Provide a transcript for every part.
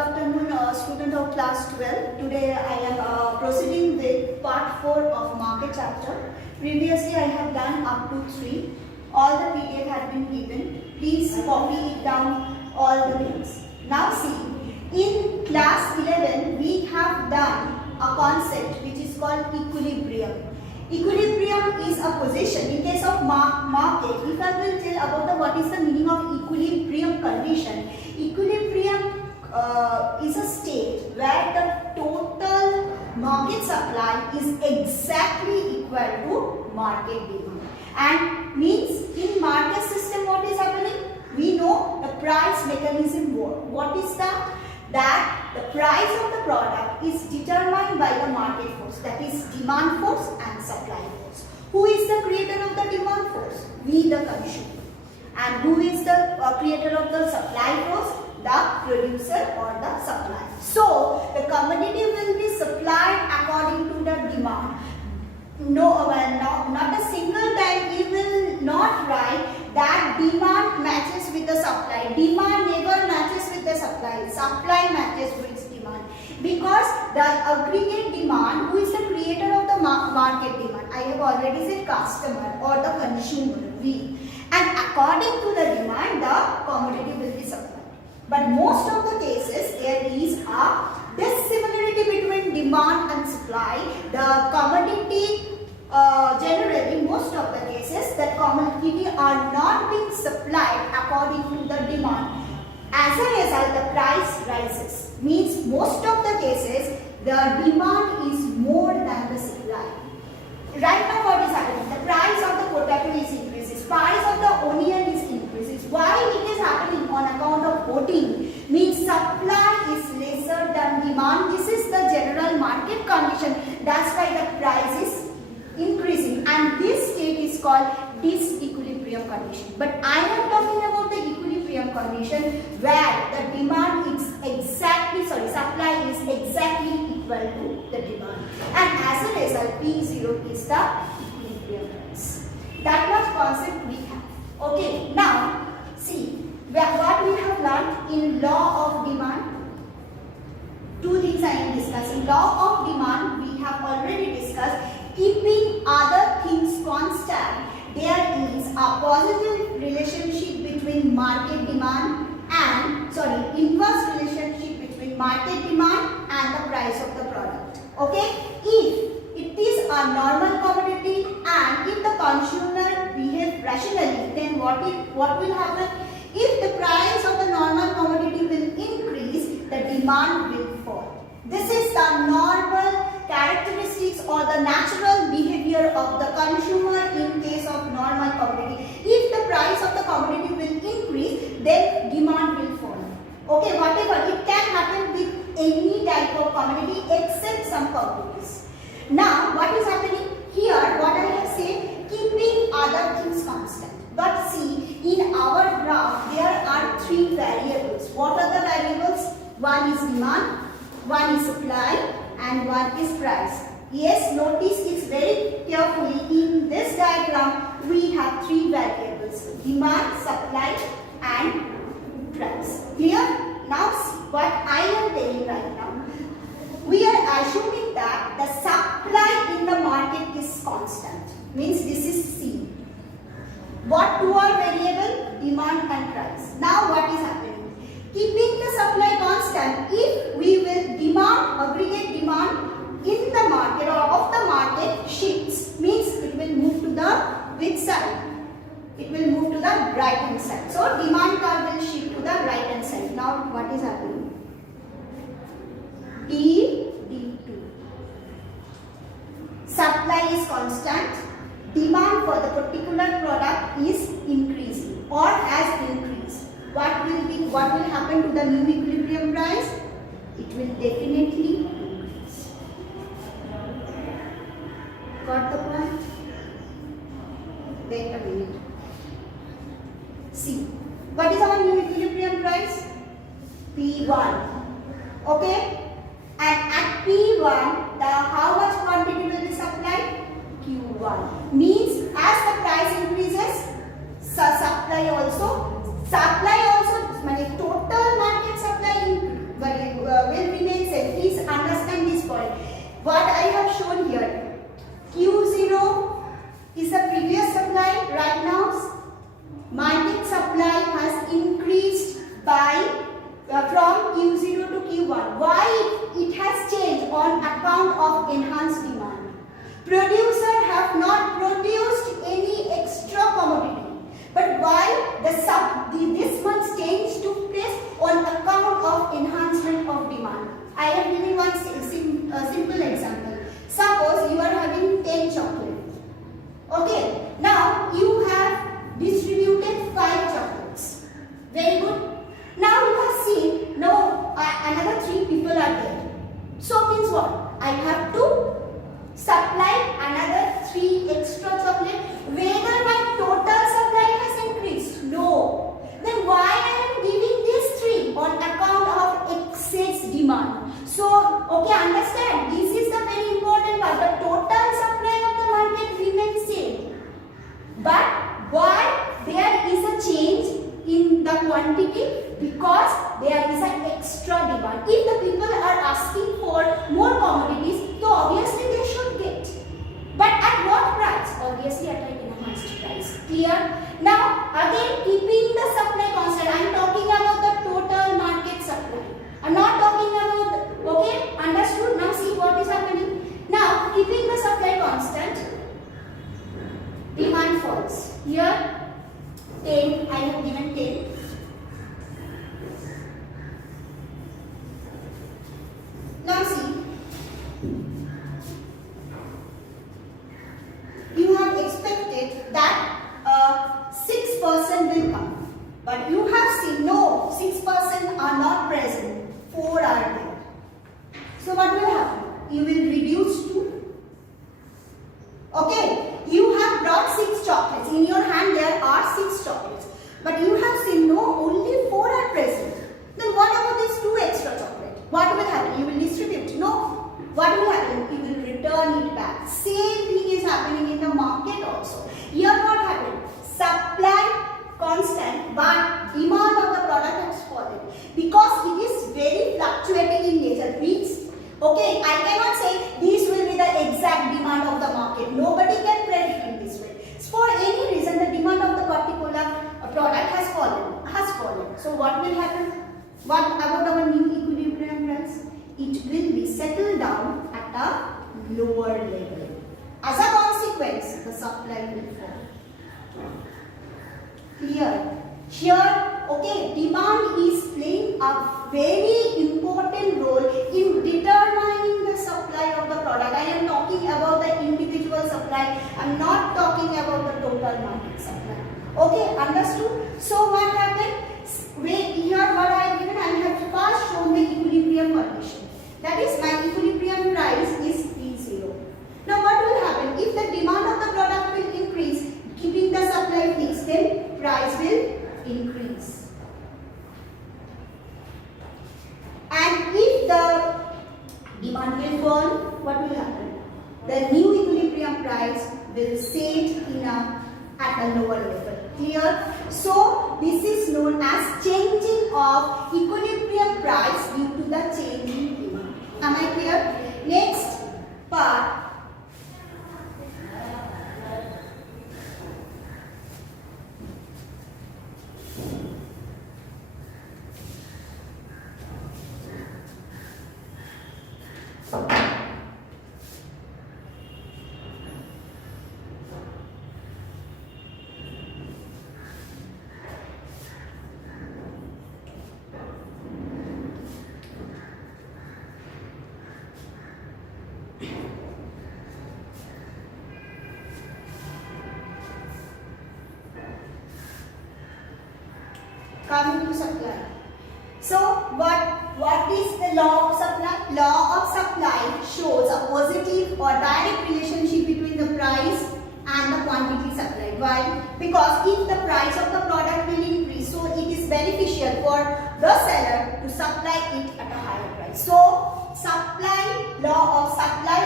afternoon, student of class 12. Today I am proceeding with part 4 of market chapter. Previously I have done up to 3. All the PDF had been given. Please copy it down all the things. Now see, in class 11 we have done a concept which is called equilibrium. Equilibrium is a position. In case of market, if I will tell about what is the meaning of equilibrium condition, equilibrium is a state where the total market supply is exactly equal to market demand. And means in market system what is happening? We know the price mechanism work. What is that? That the price of the product is determined by the market force, that is demand force and supply force. Who is the creator of the demand force? We, the consumer. And who is the creator of the supply force? The producer or the supplier. So the commodity will be supplied according to the demand. No, not a single time we will not write that demand matches with the supply. Demand never matches with the supply. Supply matches with demand. Because the aggregate demand, who is the creator of the market demand? I have already said customer or the consumer, we. And according to the demand, the commodity will be supplied. But most of the cases, there is a dissimilarity between demand and supply. The commodity, generally most of the cases, the commodity are not being supplied according to the demand. As a result, the price rises. Means most of the cases, the demand is more than the supply. Right now what is happening? The price of the potato is increases. Price of the onion is increases. Why it is happening? On account of voting. Means supply is lesser than demand. This is the general market condition. That's why the price is increasing. And this state is called disequilibrium condition. But I am talking about the equilibrium condition where the demand is exactly, supply is exactly equal to the demand. And as a result, P0 is the equilibrium price. That much concept we have. Okay, now see what we have learned in law of demand. Two things I am discussing. Law of demand we have already discussed. Keeping other things constant, there is a positive relationship between market demand and inverse relationship between market demand and the price of the product. Okay, if it is a normal commodity and if the consumer behave rationally, then what will happen? If the price of the normal commodity will increase, the demand will fall. This is the normal characteristics or the natural behavior of the consumer in case of normal commodity. If the price of the commodity will increase, then demand will fall. Okay, whatever, it can happen with any type of commodity except some commodities. Now, what is happening here? What I have said, keeping other things constant. But see, in our graph, there are 3 variables. What are the variables? One is demand, one is supply, and one is price. Yes, notice it very carefully. In this diagram, we have 3 variables: demand, supply, and price. Clear? Now see what I am telling right now. We are assuming that the supply in the market is constant. Means this is C. What 2 are variable? Demand and price. Now what is happening? Keeping the supply constant, if we will aggregate demand in the market or of the market shifts, means it will move to the which side? It will move to the right hand side. So demand curve will shift to the right hand side. Now what is happening? D2. Supply is constant. Demand for the particular product is increasing or has increased. What will happen to the new equilibrium price? It will definitely increase. Got the point? Wait a minute. See, what is our new equilibrium price? P1. Okay? And at P1, how much quantity will be supplied? Q1. Means as the price increases, supply also, total market supply of enhanced demand. Producers have not produced any extra commodity, but while this much change took place on account of enhancement of demand. I am giving one simple example. Suppose you are having 10 chocolates. Okay, now you have distributed 5 chocolates. Very good. Now you have seen, no, another 3 people are there. So means what? I have to supply another 3 extra chocolate. Whether my total supply has increased? No. Then why I am giving these 3? On account of excess demand. So, okay, understand. This is the very important part. The total supply of the market remains same. But why there is a change in the quantity? Because there is an extra demand. If the people are asking for more commodities, so obviously they should get. But at what price? Obviously at an enhanced price. Clear? Now again, keeping the supply constant. I am talking about the total market supply. I am not talking about, okay, understood? Now see what is happening. Now keeping the supply constant, demand falls. Here 10, I have given 10. Now see, you have expected that 6% will come, but you have seen no, 6% are not present, 4 are there. So what will happen? You will reduce to, okay, you have brought 6 chocolates, in your hand there are 6 chocolates, but you have seen no, only 4 are present. Then what about these 2 extra chocolates? What will happen? You will distribute. No. What will happen? You will return it back. Same thing is happening in the market also. Here what happened? Supply constant, but demand of the product has fallen. Because it is very fluctuating in nature. Okay, I cannot say this will be the exact demand of the market. Nobody can predict in this way. For any reason, the demand of the particular product has fallen. So what will happen? What about our new equilibrium price? It will be settled down at a lower level. As a consequence, the supply will fall. Clear? Here, okay, demand is playing a very important role in determining the supply of the product. I am talking about the individual supply. I am not talking about the total market supply. Okay, understood? So what happened? Here what I have given, I have first shown the equilibrium condition. That is, my equilibrium price is P0. Now what will happen? If the demand of the product will increase, keeping the supply fixed, then price will increase. And if the demand will fall, what will happen? The new equilibrium price will set at a lower level. Clear? So this is known as changing of equilibrium price due to the change in demand. Am I clear? Next part. Coming to supply. So what is the law of supply? Law of supply shows a positive or direct relationship between the price and the quantity supplied. Why? Because if the price of the product will increase, so it is beneficial for the seller to supply it at a higher price. So law of supply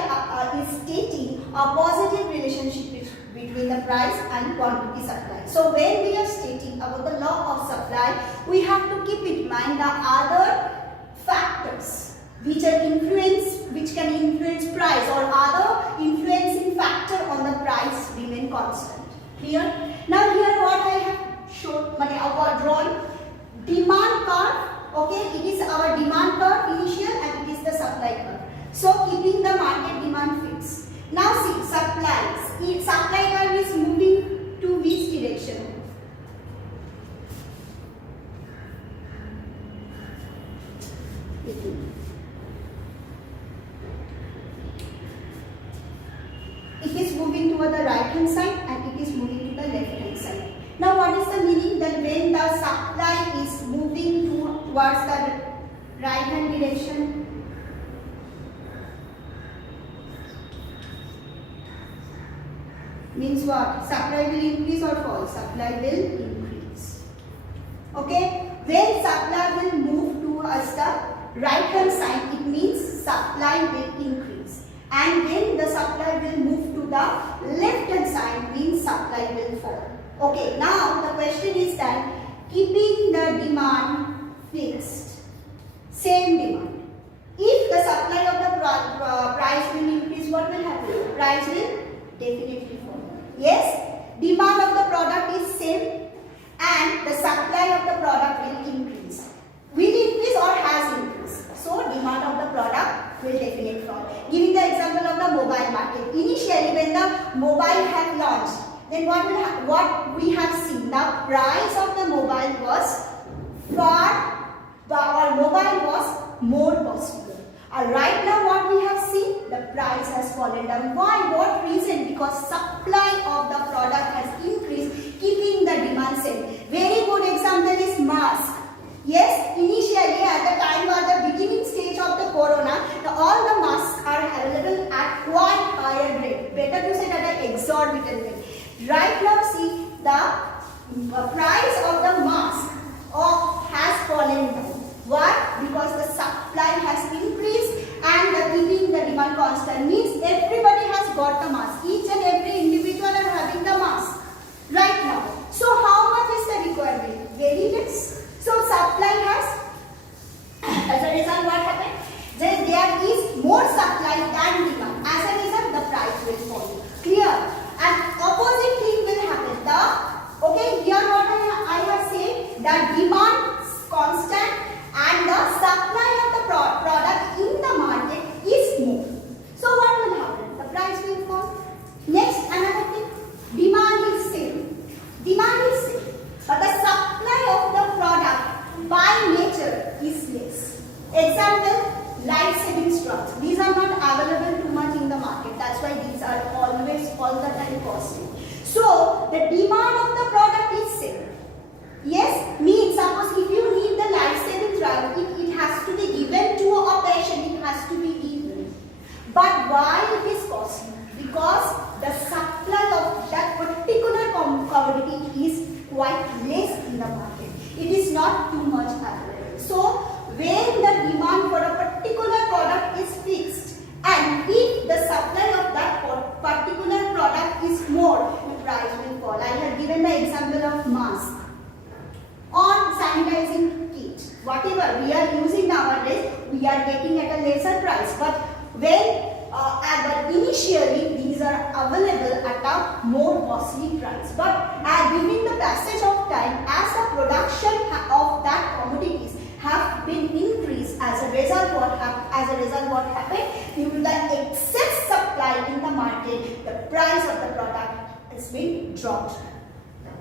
is stating a positive relationship between the price and quantity supply. So when we are stating about the law of supply, we have to keep in mind the other factors which can influence price, or other influencing factor on the price remain constant. Clear? Now here what I have shown, drawn demand curve. Okay, it is our demand curve initial and it is the supply curve. So So keeping the market demand fixed. Now see, supplies. Supply curve is moving to which direction? It is moving toward the right hand side and it is moving to the left hand side. Now what is the meaning? That when the supply is moving towards the right hand direction, means what? Supply will increase or fall? Supply will increase. Okay? When supply will move towards the right hand side, it means supply will increase. And when the supply will move to the left hand side, means supply will fall. Okay, now the question is that keeping the demand fixed, same demand. If the supply of the price will increase, what will happen? Price will definitely fall. Yes, demand of the product is same and the supply of the product will increase. Will increase or has increased. So demand of the product will definitely fall. Giving the example of the mobile market. Initially when the mobile had launched, then what we have seen, the price of the mobile was more possible. Right now what we have seen, the price has fallen down. Why? What reason? Because supply of the product has increased, keeping the demand same. Very good example is mask. Yes, initially at the time or the beginning stage of the corona, all the masks are available at quite higher rate. Better to say that an exorbitant rate. Right now see, the price of the mask has fallen down. Why? Because the supply has increased and the keeping the demand constant means everybody has got the mask. Each and every individual are having the mask right now. So how much is the requirement? Very less. So supply has, as a result what happened? Then there is more supply than demand. As a result the price will fall. Clear? And opposite thing will happen. Here what I have said, the demand constant and the supply of the product in the market is more. So what will happen? The price will fall. Next, another thing, demand is same. Demand is same. But the supply of the product by nature is less. Example, life-saving drugs. These are not available too much in the market. That's why these are always all the time costly. So the demand of the product is same. Yes, means suppose if you need the life-saving drug, it has to be given to a patient, it has to be given. But why it is costly? Because the supply of that particular commodity is quite less in the market. It is not too much available. So when the demand for a particular product is fixed and if the supply of that particular product is more, the price will fall. I have given the example of mask. On sanitizing kit, whatever we are using nowadays, we are getting at a lesser price. But when initially these are available at a more costly price. But during the passage of time, as the production of that commodities have been increased, as a result what happened? Due to the excess supply in the market, the price of the product has been dropped.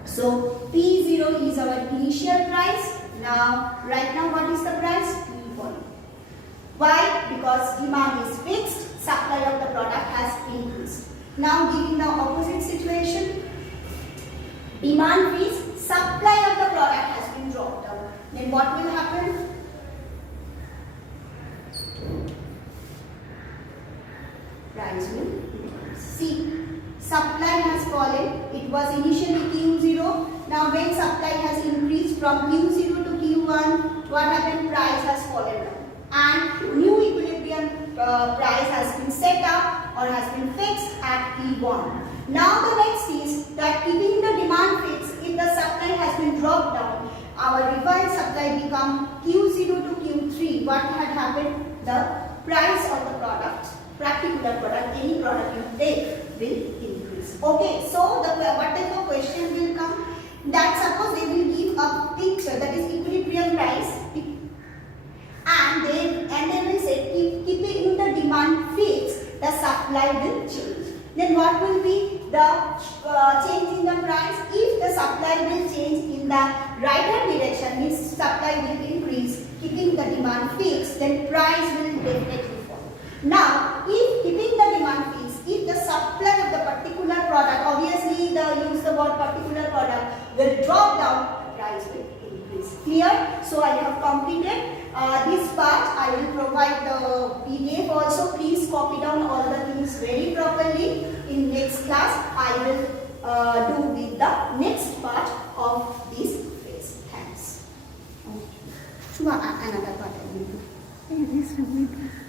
So P0 is our initial price. Right now what is the price? P1. Why? Because demand is fixed, supply of the product has increased. Now giving the opposite situation, demand fixed, supply of the product has been dropped down. Then what will happen? Price will increase. See, supply has fallen. It was initially Q0. Now when supply has increased from Q0 to Q1, what happened? Price has fallen down. And new equilibrium price has been set up or has been fixed at P1. Now the next is that keeping the demand fixed, if the supply has been dropped down, our required supply become Q0 to Q3. What had happened? The price of the product, particular product, any product you take will increase. Okay, so what type of question will come? That suppose they will give a picture, that is equilibrium price, and they will say keeping the demand supply will change. Then what will be the change in the price? If the supply will change in the right hand direction, means supply will increase, keeping the demand fixed, then price will definitely fall. Now, if keeping the demand fixed, if the supply of the particular product, obviously use the word particular product, will drop down, price will increase. Clear? So I have completed this part. I will provide the PDF also. Please copy down all the things very properly. In next class, I will do with the next part of this phase. Thanks. Okay. Another part I will do.